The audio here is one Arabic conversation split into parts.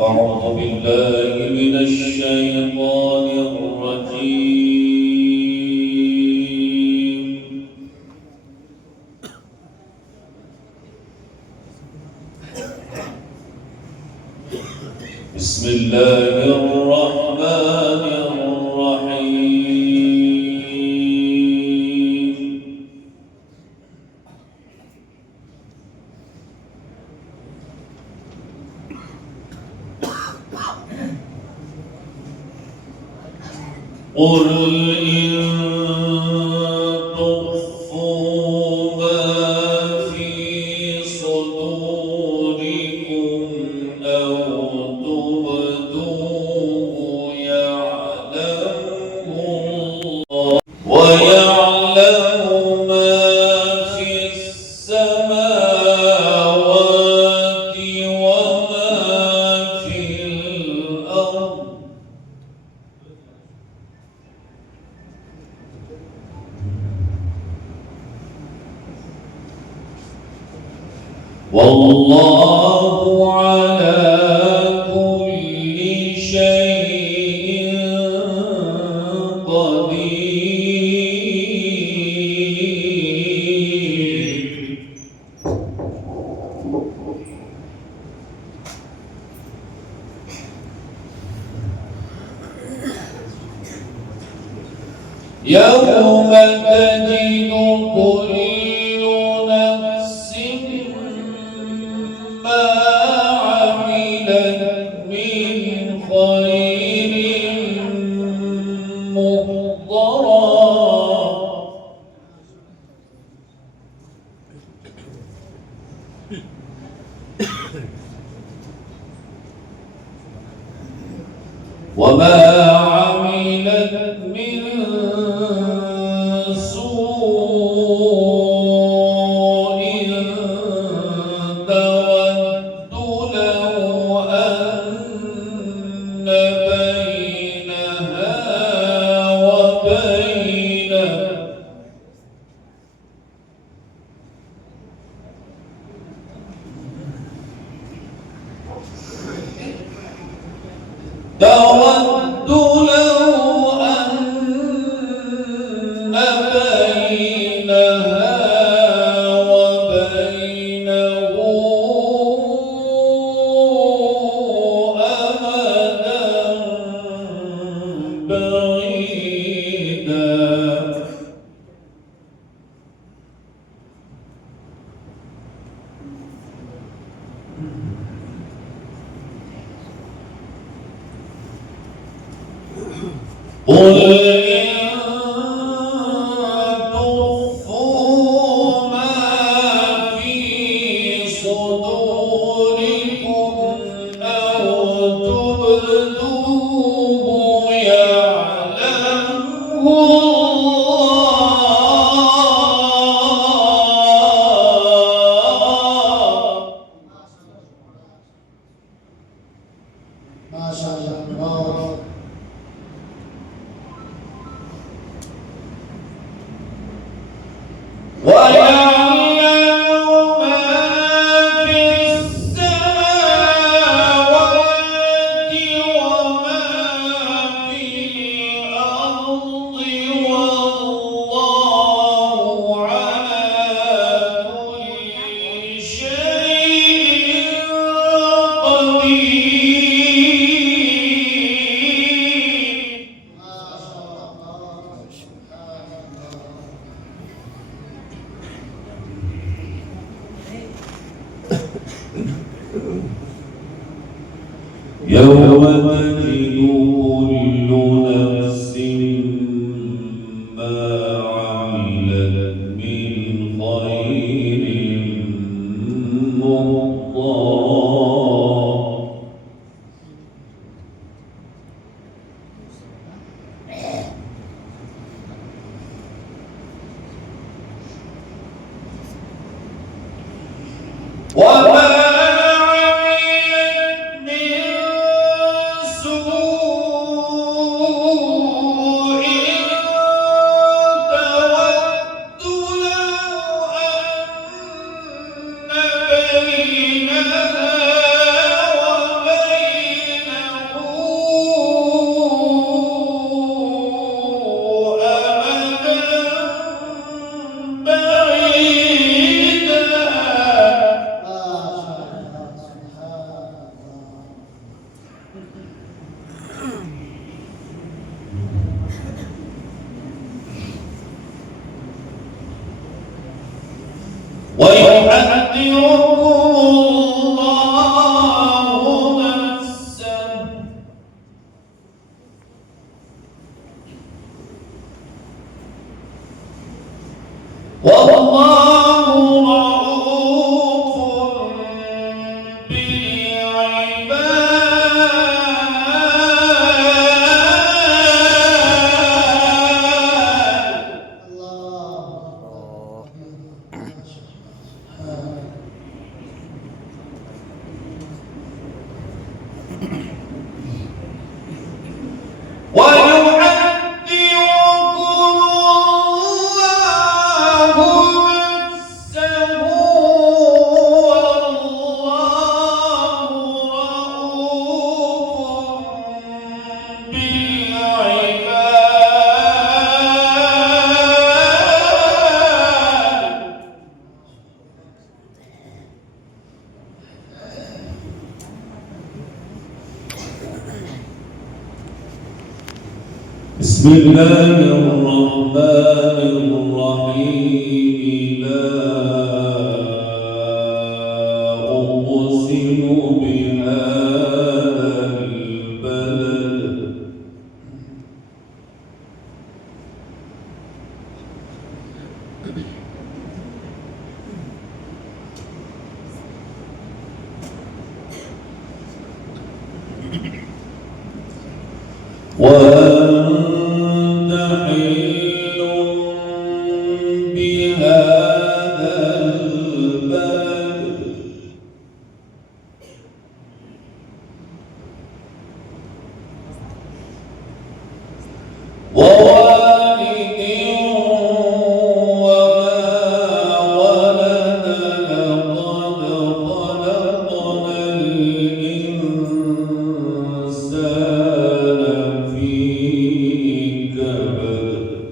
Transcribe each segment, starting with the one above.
أعوذ بالله من الشيطان الرجيم. بسم الله الرحمن الرحيم. قل إن تخفوا ما في صدوركم أو تبدوه يعلمه الله ويعلم ما في السماوات وما في الأرض. والله على كل شيء قدير. يوم تجد كل نفس ما عملت من خير محضرا وما عملت من سوء تود لو أن بينها وبينه تود لو أن بينها وبينه أمدا بعيدا. قل إن تخفوا ما في صدوركم أو تبدوه يعلمه الله. ما شاء الله. ويعلم ما في السماوات وما في الأرض والله على كل شيء قدير. يوم تجد كل نفس ما عملت من خير محضرا وما عملت من سوء بسم الله الرحمن الرحيم لا أقسم بهذا البلد وأنت حل بهذا البلد ووالد وما ولد لقد خلقنا الإنسان في كبد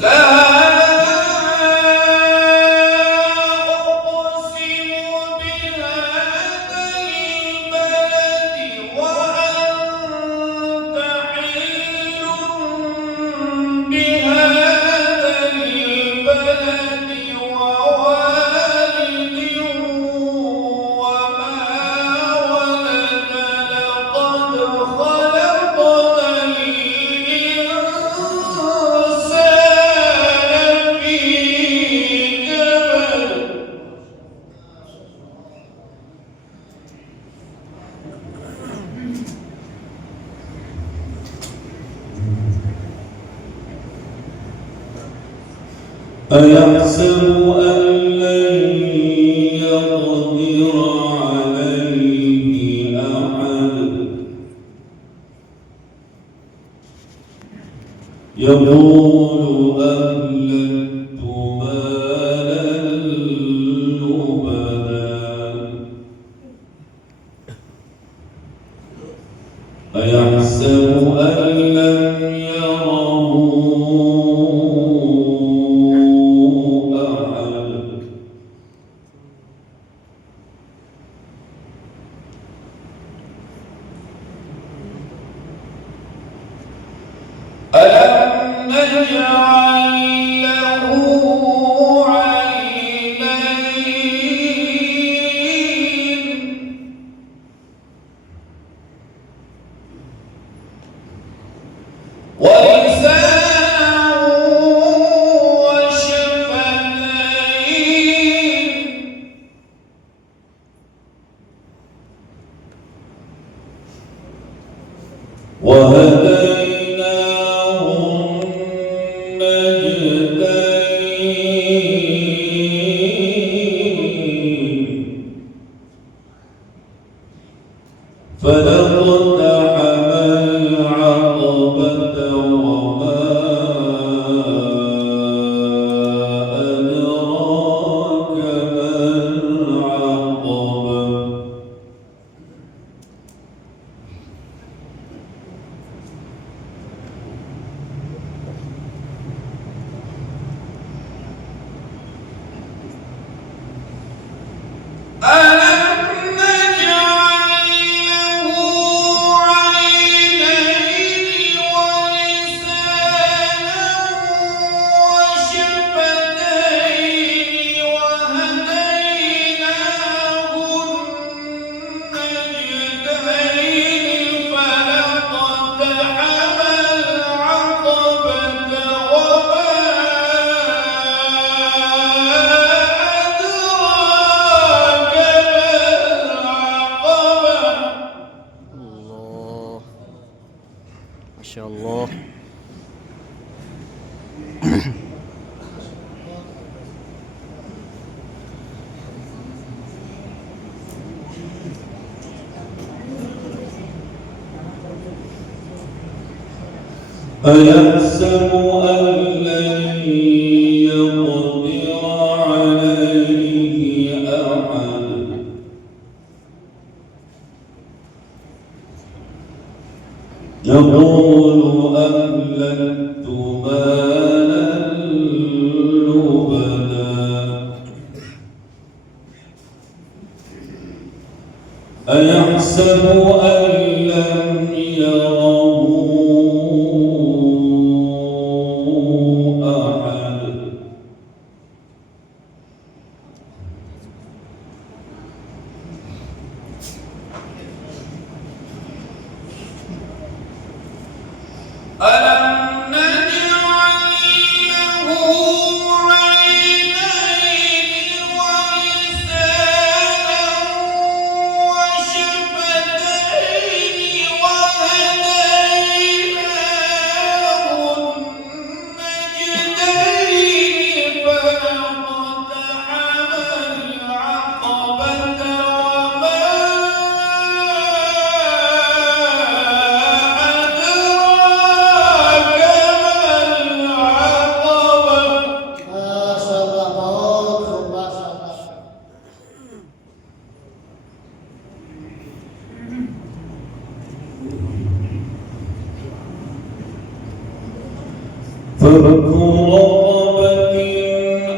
لا أقسم بهذا البلد وأنت حل بهذا البلد ووالد وما ولد لقد خلقنا الإنسان في كبد أيحسب أن لن يقدر عليه أحد يقول أهلكت مالا لبدا أيحسب أن لم يره أحد ألم نجعل له عينين ولسانا وشفتين وهديناه النجدين فلاقتحم العقبة وما أدراك ما العقبة شاء الله. أيحسب أن لن يقدر عليه أحد يقول أهلكت مالا لبدا أيحسب أن لم يره أحد ألم نجعل له عينين ولسانا وشفتين وهديناه النجدين فاقتحم العقبة وما فك رقبة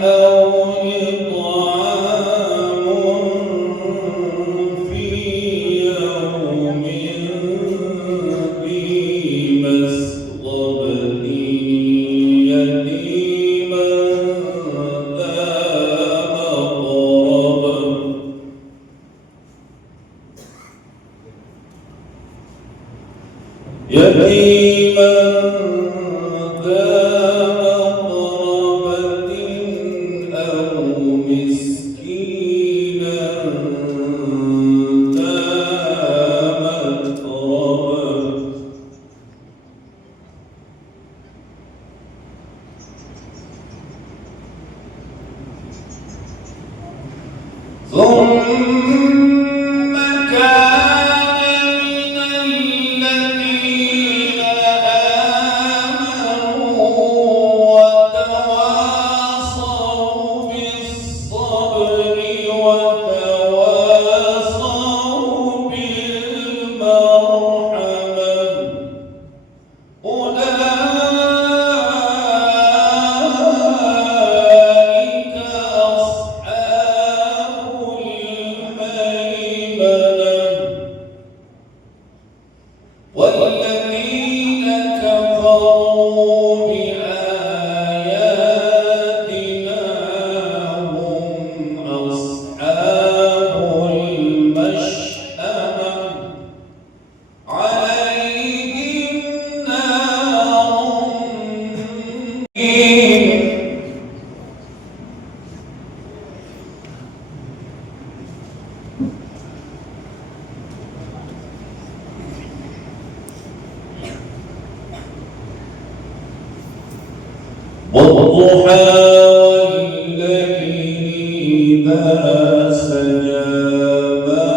أو إطعام في يوم ذي مسغبة يتيما ذا مقربة يتيما ذا مقربة أو مسكينا ذا متربة ثم كان من الذين آمنوا وتواصوا بالصبر وتواصوا بالمرحمة أولئك أصحاب الميمنة والذين كفروا بآياتنا هم أصحاب المشأمة عليهم نار والضحى والليل إذا سجى ما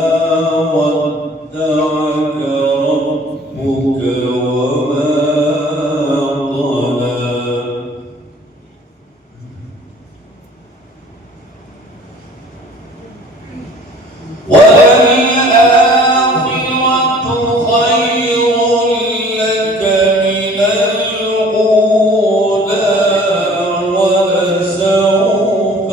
ودعك ربك وما قلى وللآخرة خير لك من الأولى ولسوف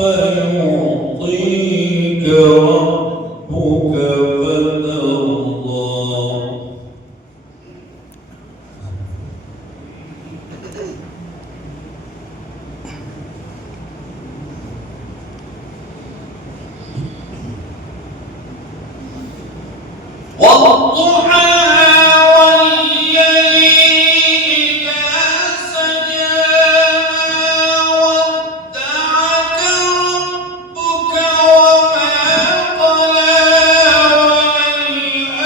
يعطيك ربك فترضى والضحى والليل إذا سجى ما ودعك ربك وما قلى وللآخرة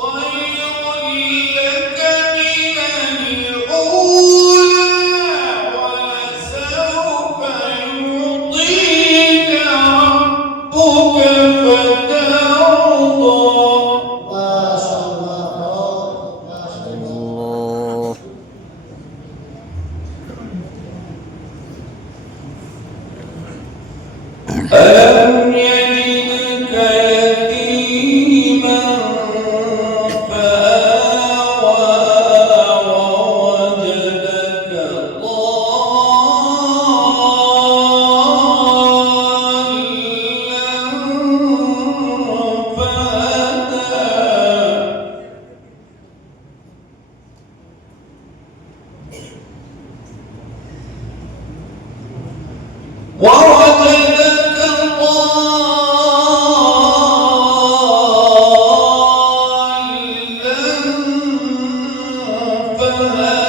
خير وما